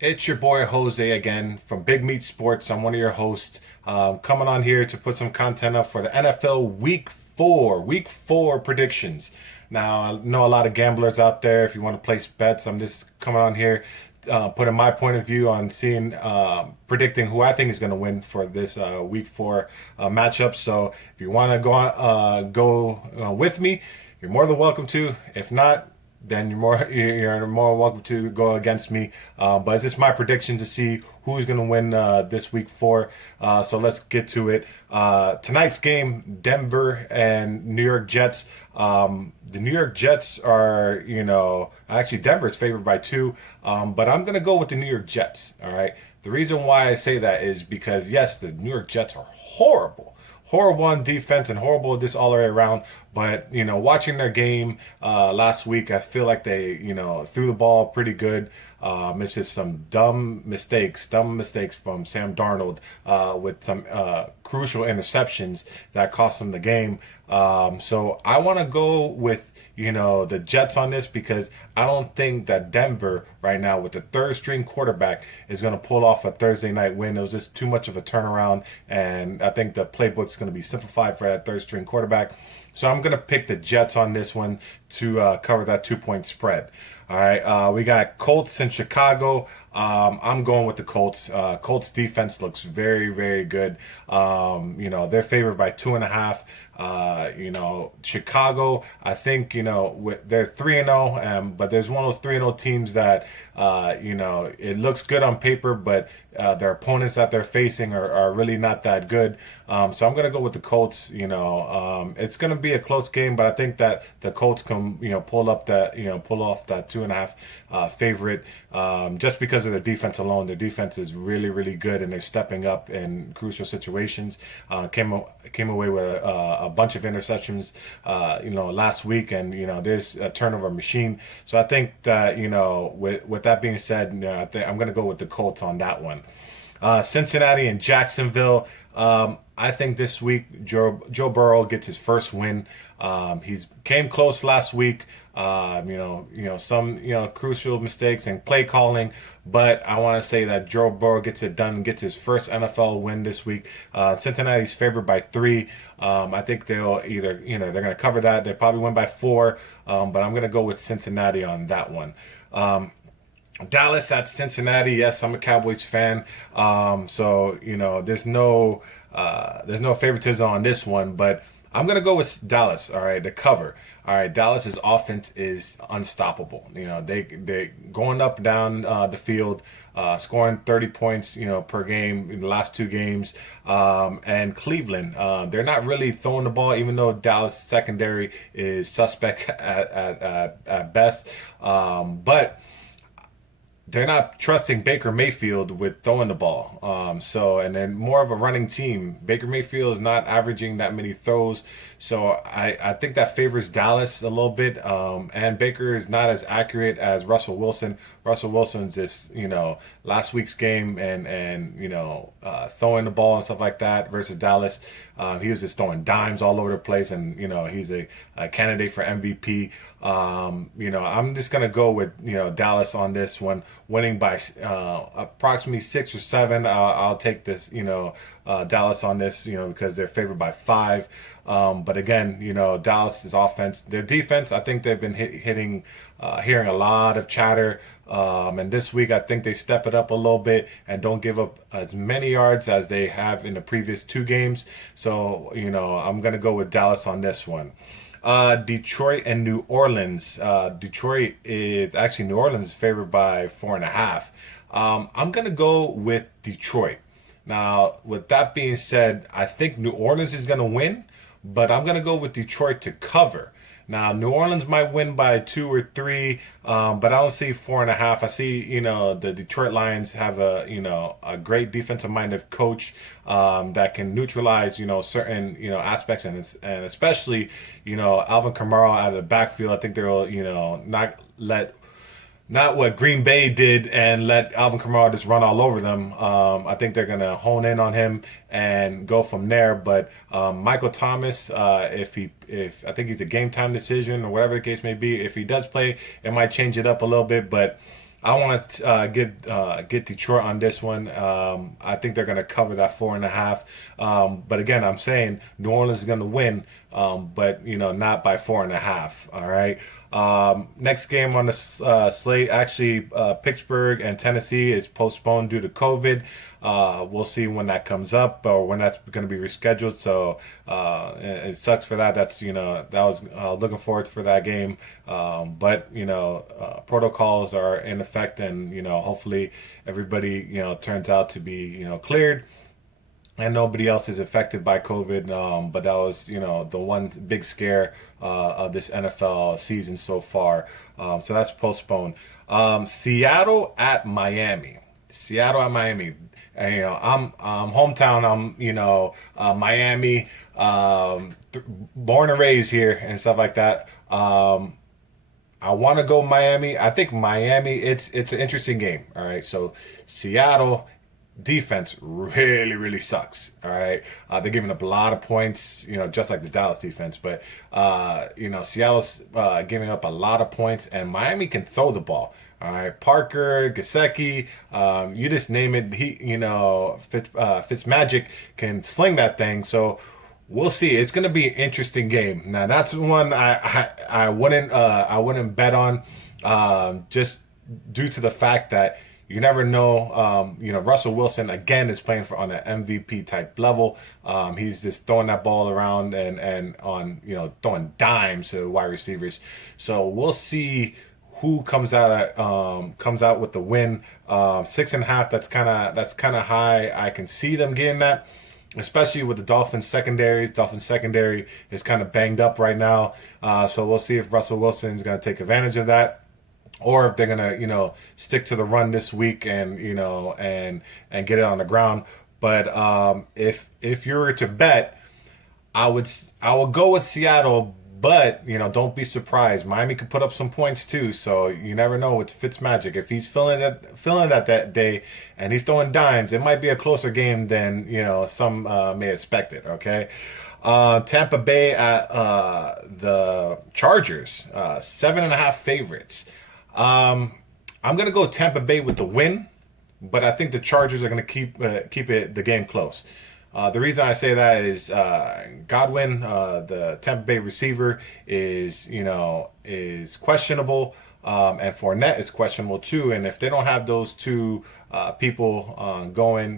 It's your boy Jose again from Big Meat Sports. I'm one of your hosts, coming on here to put some content up for the NFL Week 4 predictions. Now, I know a lot of gamblers out there. If you want to place bets, I'm just coming on here, putting my point of view on seeing, predicting who I think is going to win for this Week 4 matchup. So, if you want to go with me, you're more than welcome to. If not, then you're more welcome to go against me. But it's just my prediction to see who's going to win this Week 4. So let's get to it. Tonight's game, Denver and New York Jets. The New York Jets are, actually Denver's favored by 2, but I'm going to go with the New York Jets. All right. The reason why I say that is because, yes, the New York Jets are horrible on defense and horrible just all the way around. But watching their game last week, I feel like they threw the ball pretty good. It's just some dumb mistakes from Sam Darnold with some crucial interceptions that cost them the game. So I want to go with the Jets on this because I don't think that Denver right now with the third string quarterback is going to pull off a Thursday night win. It was just too much of a turnaround, and I think the playbook's going to be simplified for that third string quarterback. So I'm going to pick the Jets on this one to cover that 2 point spread. All right, we got Colts in Chicago. I'm going with the Colts. Colts defense looks very, very good. They're favored by 2.5. Chicago, I think, they're 3-0, but there's one of those 3-0 teams that, it looks good on paper, but their opponents that they're facing are really not that good. So I'm going to go with the Colts. It's going to be a close game, but I think that the Colts can, pull off that 2.5 favorite, just because of their defense alone. Their defense is really, really good, and they're stepping up in crucial situations. Came away with a bunch of interceptions, last week, and there's a turnover machine. So I think that with that being said, I'm going to go with the Colts on that one. Cincinnati and Jacksonville. I think this week Joe Burrow gets his first win. He's came close last week. Some crucial mistakes and play calling, but I want to say that Joe Burrow gets it done, gets his first NFL win this week. Cincinnati's favored by 3. I think they'll either they're going to cover that. They probably win by 4, but I'm going to go with Cincinnati on that one. Dallas at Cincinnati. Yes, I'm a Cowboys fan. So there's no favoritism on this one, but I'm gonna go with Dallas. All right, the cover. All right, Dallas's offense is unstoppable. They going up and down the field, scoring 30 points per game in the last 2 games. And Cleveland, they're not really throwing the ball, even though Dallas secondary is suspect at best. But they're not trusting Baker Mayfield with throwing the ball. And then more of a running team. Baker Mayfield is not averaging that many throws. So I think that favors Dallas a little bit. And Baker is not as accurate as Russell Wilson. Russell Wilson's just, last week's game and throwing the ball and stuff like that versus Dallas. He was just throwing dimes all over the place, and he's a candidate for MVP. I'm just gonna go with Dallas on this one, winning by approximately 6 or 7. I'll take this Dallas on this because they're favored by 5. But again, Dallas's offense, their defense, I think they've been hearing a lot of chatter. And this week, I think they step it up a little bit and don't give up as many yards as they have in the previous 2 games. So, I'm going to go with Dallas on this one. Detroit and New Orleans. New Orleans is favored by 4.5. I'm going to go with Detroit. Now, with that being said, I think New Orleans is going to win, but I'm going to go with Detroit to cover. Now, New Orleans might win by 2 or 3, but I don't see 4.5. I see, the Detroit Lions have a great defensive-minded coach that can neutralize, certain, aspects, and especially, Alvin Kamara out of the backfield. I think they'll, not what Green Bay did and let Alvin Kamara just run all over them. I think they're going to hone in on him and go from there. But Michael Thomas, if I think he's a game time decision or whatever the case may be, if he does play, it might change it up a little bit. But I want to get Detroit on this one. I think they're going to cover that 4.5. But again, I'm saying New Orleans is going to win, but not by 4.5. All right. Next game on the slate, actually, Pittsburgh and Tennessee is postponed due to COVID. We'll see when that comes up or when that's going to be rescheduled. So it sucks for that. That was looking forward for that game. But protocols are in effect, and hopefully everybody turns out to be cleared and nobody else is affected by COVID. But that was, the one big scare of this NFL season so far. So that's postponed. Seattle at Miami. Seattle at Miami. And, I'm hometown. I'm, Miami, born and raised here and stuff like that. I want to go Miami. I think Miami. It's an interesting game. All right. So Seattle defense really sucks. All right, they're giving up a lot of points, just like the Dallas defense. But Seattle's giving up a lot of points, and Miami can throw the ball. All right, Parker, Gesicki, you just name it. Fitzmagic can sling that thing. So we'll see. It's going to be an interesting game. Now that's one I wouldn't bet on, just due to the fact that you never know. Russell Wilson again is playing on an MVP type level. He's just throwing that ball around and on throwing dimes to wide receivers. So we'll see who comes out with the win. 6.5. That's kind of high. I can see them getting that, especially with the Dolphins secondary. Dolphins secondary is kind of banged up right now. So we'll see if Russell Wilson is going to take advantage of that, or if they're gonna stick to the run this week and and get it on the ground. But if you were to bet, I would go with Seattle. But don't be surprised. Miami could put up some points too. So you never know with Fitzmagic. If he's feeling that day and he's throwing dimes, it might be a closer game than some may expect it. Okay. Tampa Bay at the Chargers, 7.5 favorites. I'm gonna go Tampa Bay with the win, but I think the Chargers are gonna keep the game close. The reason I say that is Godwin, the Tampa Bay receiver, is questionable, and Fournette is questionable too. And if they don't have those two people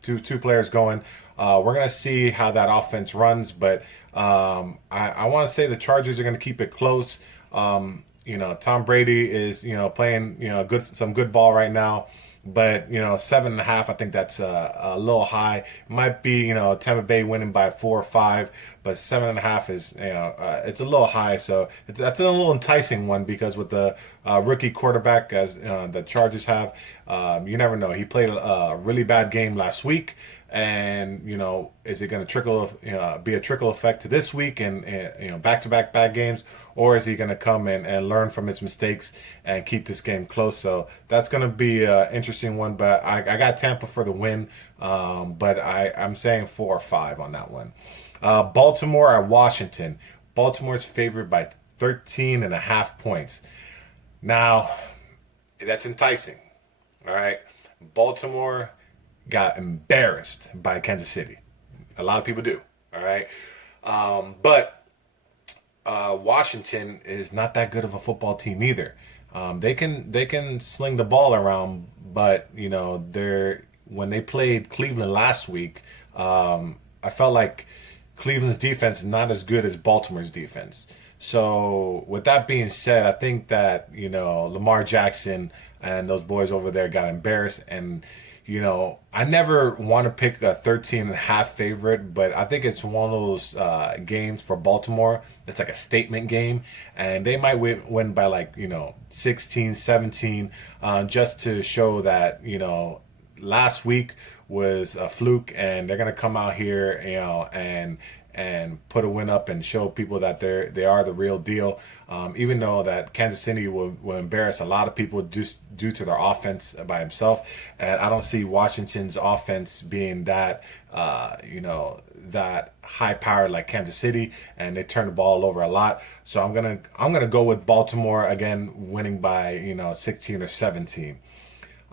two players going, we're gonna see how that offense runs. But I want to say the Chargers are gonna keep it close. Tom Brady is playing some good ball right now, but 7.5, I think that's a little high. It might be Tampa Bay winning by 4 or 5, but 7.5 is it's a little high. So that's a little enticing one, because with the rookie quarterback as the Chargers have, you never know. He played a really bad game last week. And is it going to be a trickle effect to this week and back-to-back bad games, or is he going to come and learn from his mistakes and keep this game close? So that's going to be an interesting one. But I got Tampa for the win, but I'm saying 4 or 5 on that one. Baltimore at Washington. Baltimore's favored by 13.5 points. Now, that's enticing. All right, Baltimore got embarrassed by Kansas City. A lot of people do. All right. But Washington is not that good of a football team either. They can sling the ball around, but when they played Cleveland last week, I felt like Cleveland's defense is not as good as Baltimore's defense. So with that being said, I think that Lamar Jackson and those boys over there got embarrassed. And I never want to pick a 13.5 favorite, but I think it's one of those games for Baltimore. It's like a statement game, and they might win by 16, 17, just to show that last week was a fluke, and they're gonna come out here and put a win up and show people that they are the real deal. Even though that Kansas City will embarrass a lot of people due to their offense by himself, and I don't see Washington's offense being that that high powered like Kansas City, and they turn the ball over a lot. So I'm gonna go with Baltimore again, winning by 16 or 17.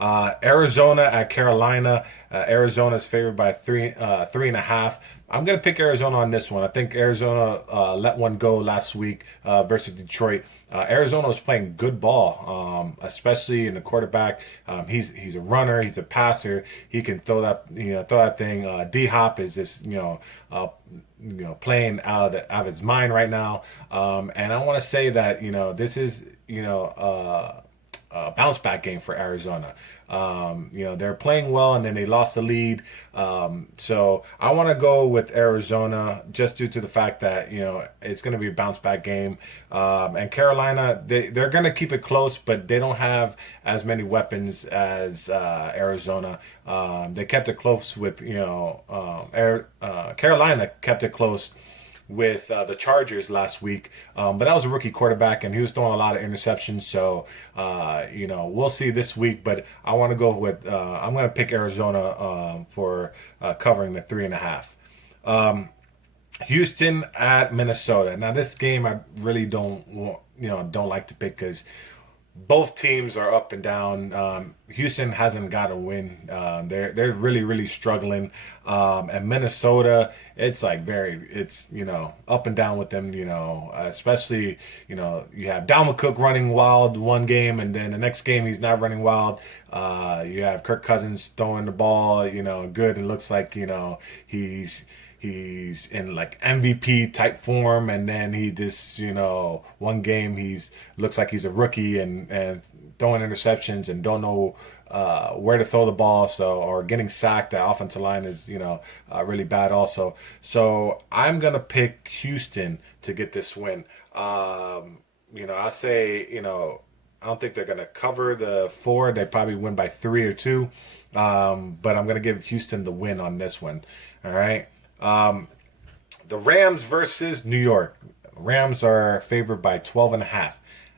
Arizona at Carolina. Arizona is favored by 3.5. I'm gonna pick Arizona on this one. I think Arizona let one go last week versus Detroit. Arizona was playing good ball, especially in the quarterback. He's a runner. He's a passer. He can throw that thing. D Hop is just playing out of his mind right now. And I want to say that this is bounce back game for Arizona. They're playing well and then they lost the lead. So I want to go with Arizona just due to the fact that, it's going to be a bounce back game. And Carolina, they're going to keep it close, but they don't have as many weapons as Arizona. They kept it close with, Carolina kept it close with the Chargers last week. But that was a rookie quarterback, and he was throwing a lot of interceptions. So, we'll see this week. But I want to go with I'm going to pick Arizona for covering the 3.5. Houston at Minnesota. Now, this game I really don't like to pick because both teams are up and down. Houston hasn't got a win. They're really really struggling. And Minnesota, it's up and down with them. Especially you have Dalvin Cook running wild one game, and then the next game he's not running wild. You have Kirk Cousins throwing the ball, good. It looks like he's in like MVP type form, and then he just one game he's looks like he's a rookie and throwing interceptions and don't know where to throw the ball, or getting sacked. The offensive line is really bad also. So I'm gonna pick Houston to get this win. I say I don't think they're gonna cover the 4. They probably win by 3 or 2. But I'm gonna give Houston the win on this one. All right. The Rams versus New York. Rams are favored by 12.5.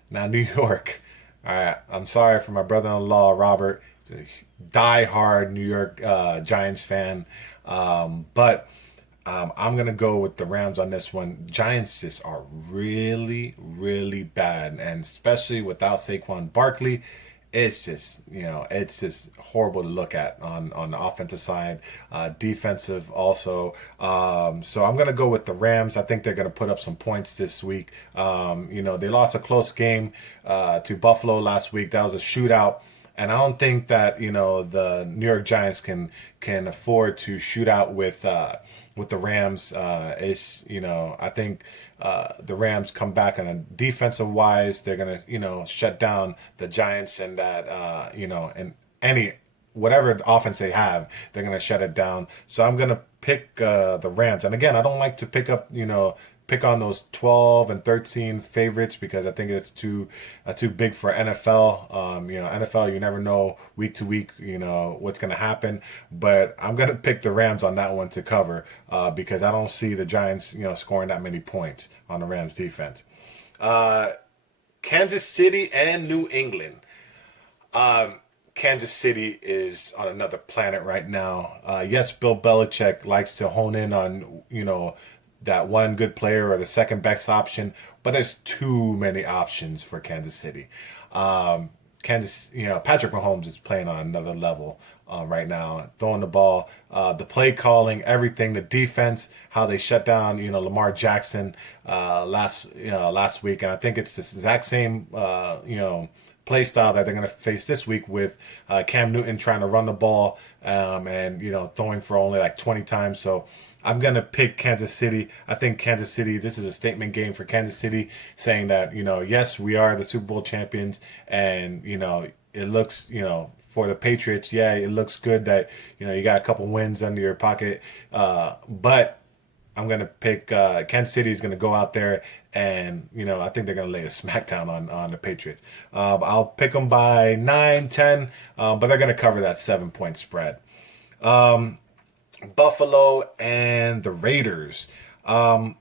Now, New York. All right, I'm sorry for my brother-in-law, Robert. He's a die-hard New York Giants fan. But I'm going to go with the Rams on this one. Giants just are really, really bad. And especially without Saquon Barkley, it's just horrible to look at on the offensive side, defensive also. So I'm gonna go with the Rams. I think they're gonna put up some points this week. They lost a close game to Buffalo last week. That was a shootout. And I don't think that the New York Giants can afford to shoot out with the Rams. I think the Rams come back on a defensive wise. They're gonna shut down the Giants, and that and any whatever offense they have, they're gonna shut it down. So I'm gonna pick the Rams. And again, I don't like to pick on those 12 and 13 favorites because I think it's too big for NFL. NFL, you never know week to week, what's going to happen. But I'm going to pick the Rams on that one to cover because I don't see the Giants, scoring that many points on the Rams defense. Kansas City and New England. Kansas City is on another planet right now. Yes, Bill Belichick likes to hone in on, that one good player or the second best option, but there's too many options for Kansas City. Patrick Mahomes is playing on another level right now, throwing the ball, the play calling, everything, the defense, how they shut down, Lamar Jackson last week, and I think it's the exact same, play style that they're going to face this week with Cam Newton trying to run the ball and throwing for only like 20 times. So I'm going to pick Kansas City. I think Kansas City, this is a statement game for Kansas City, saying that, yes, we are the Super Bowl champions. And, it looks, for the Patriots, yeah, it looks good that, you got a couple wins under your pocket. But I'm going to pick Kansas City is going to go out there and, I think they're going to lay a smackdown on the Patriots. I'll pick them by 9, 10, but they're going to cover that 7-point spread. Buffalo and the Raiders. I'm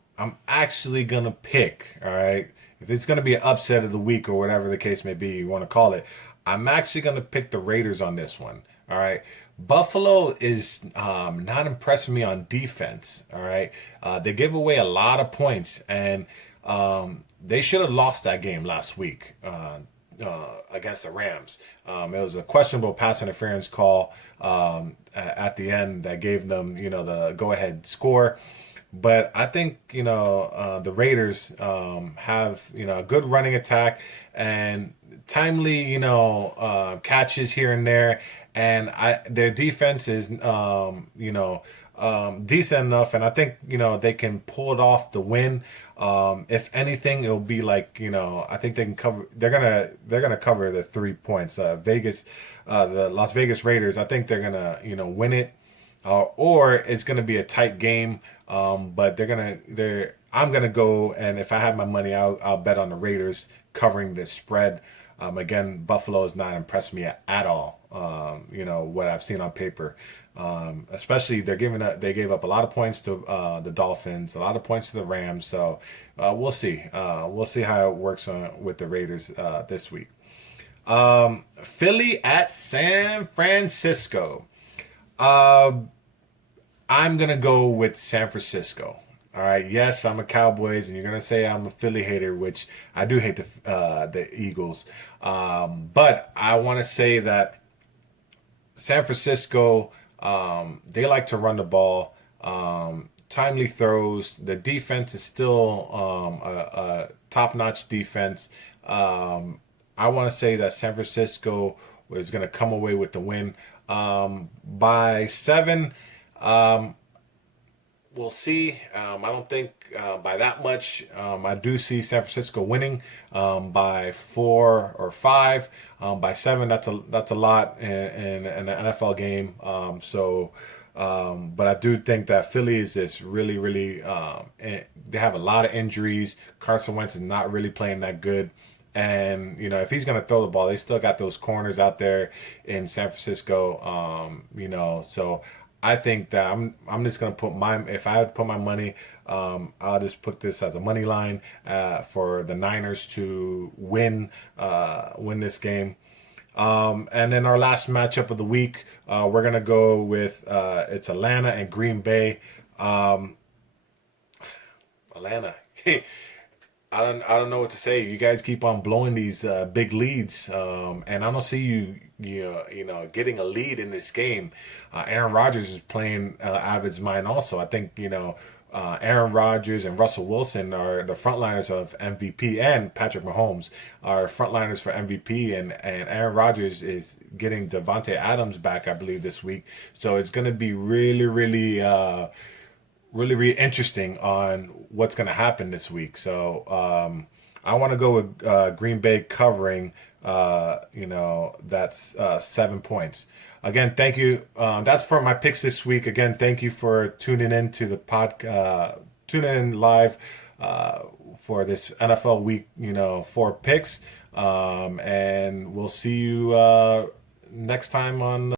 actually going to pick, all right, if it's going to be an upset of the week or whatever the case may be you want to call it, I'm actually going to pick the Raiders on this one, all right? Buffalo is not impressing me on defense, all right? They give away a lot of points, and they should have lost that game last week. against the Rams. It was a questionable pass interference call at the end that gave them, the go-ahead score. But I think the Raiders have a good running attack and timely catches here and there, and their defense is decent enough, and I think they can pull it off the win. If anything, it'll be like I think they can cover. They're gonna cover the 3 points. The Las Vegas Raiders. I think they're gonna win it, or it's gonna be a tight game. But I'm gonna go, and if I have my money, I'll bet on the Raiders covering the spread. Again, Buffalo has not impressed me at all. What I've seen on paper. Especially they gave up a lot of points to the Dolphins, a lot of points to the Rams. So we'll see. We'll see how it works with the Raiders this week. Philly at San Francisco. I'm gonna go with San Francisco. All right. Yes, I'm a Cowboys, and you're gonna say I'm a Philly hater, which I do hate the Eagles. But I want to say that San Francisco, they like to run the ball, timely throws. The defense is still a top-notch defense. I want to say that San Francisco is going to come away with the win by 7. We'll see. I don't think by that much. I do see San Francisco winning by 4 or 5. By 7, that's a lot in an NFL game. But I do think that Philly is just really, really. They have a lot of injuries. Carson Wentz is not really playing that good. And if he's going to throw the ball, they still got those corners out there in San Francisco. So I think that I'm just gonna put if I had to put my money, I'll just put this as a money line for the Niners to win this game. And then our last matchup of the week, we're gonna go with it's Atlanta and Green Bay. Atlanta. I don't know what to say. You guys keep on blowing these big leads, and I don't see you getting a lead in this game. Aaron Rodgers is playing out of his mind. Also, I think Aaron Rodgers and Russell Wilson are the frontliners of MVP, and Patrick Mahomes are frontliners for MVP, and Aaron Rodgers is getting Devontae Adams back, I believe, this week. So it's going to be really, really really, really interesting on what's going to happen this week. So I want to go with Green Bay covering, that's 7 points. Again, thank you. That's for my picks this week. Again, thank you for tuning in to the tuning in live for this NFL week, for picks. And we'll see you next time on